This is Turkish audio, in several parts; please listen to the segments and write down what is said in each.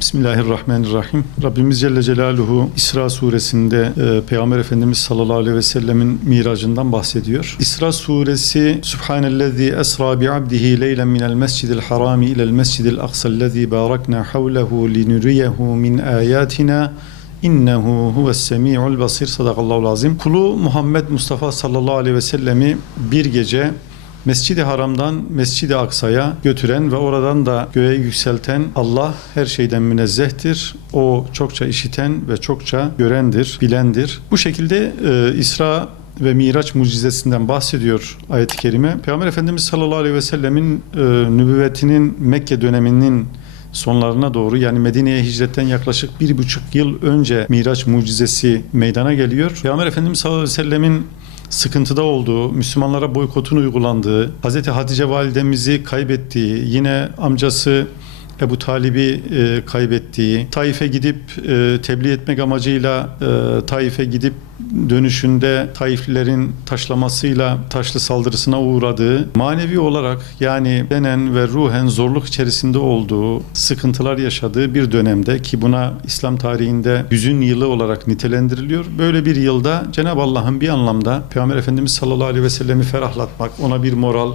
Bismillahirrahmanirrahim. Rabbimiz Celle Celaluhu İsra suresinde e, Peygamber Efendimiz sallallahu aleyhi ve sellemin miracından bahsediyor. İsra suresi Subhanellezi esra bi abdihi leylen minel mescidil harami ilel mescidil aksallezi barakna havlehu linuriyehu min ayatina innehu huves semi'ul basir sadakallahu lazim. Kulu Muhammed Mustafa sallallahu aleyhi ve sellemi bir gece Mescid-i Haram'dan Mescid-i Aksa'ya götüren ve oradan da göğe yükselten Allah her şeyden münezzehtir. O çokça işiten ve çokça görendir, bilendir. Bu şekilde e, İsra ve Miraç mucizesinden bahsediyor ayet-i kerime. Peygamber Efendimiz sallallahu aleyhi ve sellemin e, nübüvvetinin Mekke döneminin sonlarına doğru yani Medine'ye hicretten yaklaşık bir buçuk yıl önce Miraç mucizesi meydana geliyor. Peygamber Efendimiz sallallahu aleyhi ve sellemin sıkıntıda olduğu, Müslümanlara boykotun uygulandığı, Hz. Hatice validemizi kaybettiği, yine amcası Ebu Talib'i e, kaybettiği, Taif'e gidip e, tebliğ etmek amacıyla e, Taif'e gidip dönüşünde Taiflilerin taşlamasıyla taşlı saldırısına uğradığı, manevi olarak yani denen ve ruhen zorluk içerisinde olduğu, sıkıntılar yaşadığı bir dönemde ki buna İslam tarihinde hüzün yılı olarak nitelendiriliyor. Böyle bir yılda Cenab-ı Allah'ın bir anlamda Peygamber Efendimiz sallallahu aleyhi ve sellemi ferahlatmak, ona bir moral,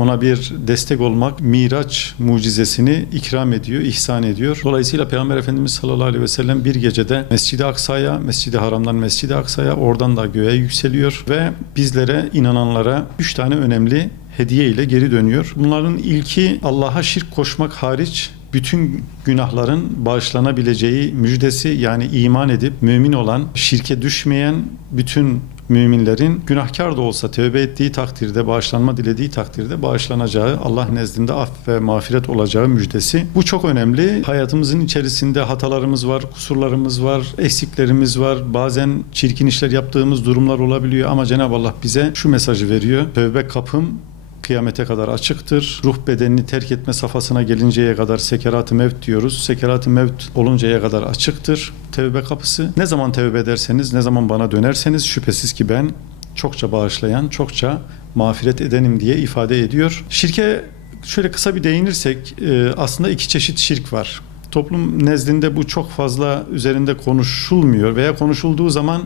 ona bir destek olmak Miraç mucizesini ikram ediyor, ihsan ediyor. Dolayısıyla Peygamber Efendimiz sallallahu aleyhi ve sellem bir gecede Mescid-i Aksa'ya, Mescid-i Haram'dan Mescid-i Aksa'ya, oradan da göğe yükseliyor ve bizlere, inananlara üç tane önemli hediye ile geri dönüyor. Bunların ilki Allah'a şirk koşmak hariç bütün günahların bağışlanabileceği müjdesi yani iman edip mümin olan, şirke düşmeyen bütün müminlerin günahkar da olsa tövbe ettiği takdirde, bağışlanma dilediği takdirde bağışlanacağı, Allah nezdinde af ve mağfiret olacağı müjdesi. Bu çok önemli. Hayatımızın içerisinde hatalarımız var, kusurlarımız var, eksiklerimiz var. Bazen çirkin işler yaptığımız durumlar olabiliyor ama Cenab-ı Allah bize şu mesajı veriyor. Tövbe kapım kıyamete kadar açıktır. Ruh bedenini terk etme safhasına gelinceye kadar sekerat-ı mevt diyoruz. Sekerat-ı mevt oluncaya kadar açıktır tevbe kapısı. Ne zaman tevbe ederseniz, ne zaman bana dönerseniz şüphesiz ki ben çokça bağışlayan, çokça mağfiret edenim diye ifade ediyor. Şirke şöyle kısa bir değinirsek e, aslında iki çeşit şirk var. Toplum nezdinde bu çok fazla üzerinde konuşulmuyor veya konuşulduğu zaman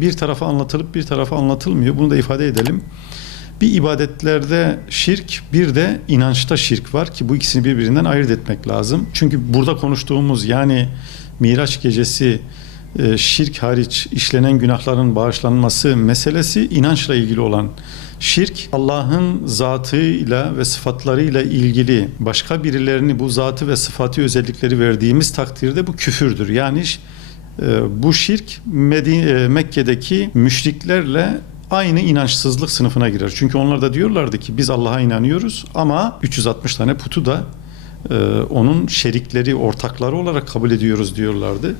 bir tarafa anlatılıp bir tarafa anlatılmıyor. Bunu da ifade edelim. Bir ibadetlerde şirk, bir de inançta şirk var ki bu ikisini birbirinden ayırt etmek lazım. Çünkü burada konuştuğumuz yani Miraç gecesi e, şirk hariç işlenen günahların bağışlanması meselesi inançla ilgili olan şirk Allah'ın zatıyla ve sıfatlarıyla ilgili başka birilerini bu zatı ve sıfatı özellikleri verdiğimiz takdirde bu küfürdür. Yani e, bu şirk Medine, Mekke'deki müşriklerle aynı inançsızlık sınıfına girer. Çünkü onlar da diyorlardı ki biz Allah'a inanıyoruz ama 360 tane putu da e, onun şerikleri, ortakları olarak kabul ediyoruz diyorlardı.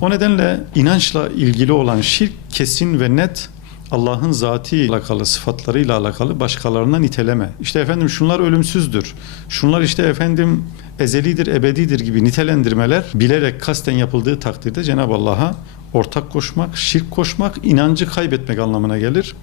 O nedenle inançla ilgili olan şirk kesin ve net Allah'ın zati alakalı, sıfatlarıyla alakalı başkalarına niteleme. İşte efendim şunlar ölümsüzdür. Şunlar işte efendim ezelidir, ebedidir gibi nitelendirmeler bilerek kasten yapıldığı takdirde Cenab-ı Allah'a ortak koşmak, şirk koşmak, inancı kaybetmek anlamına gelir.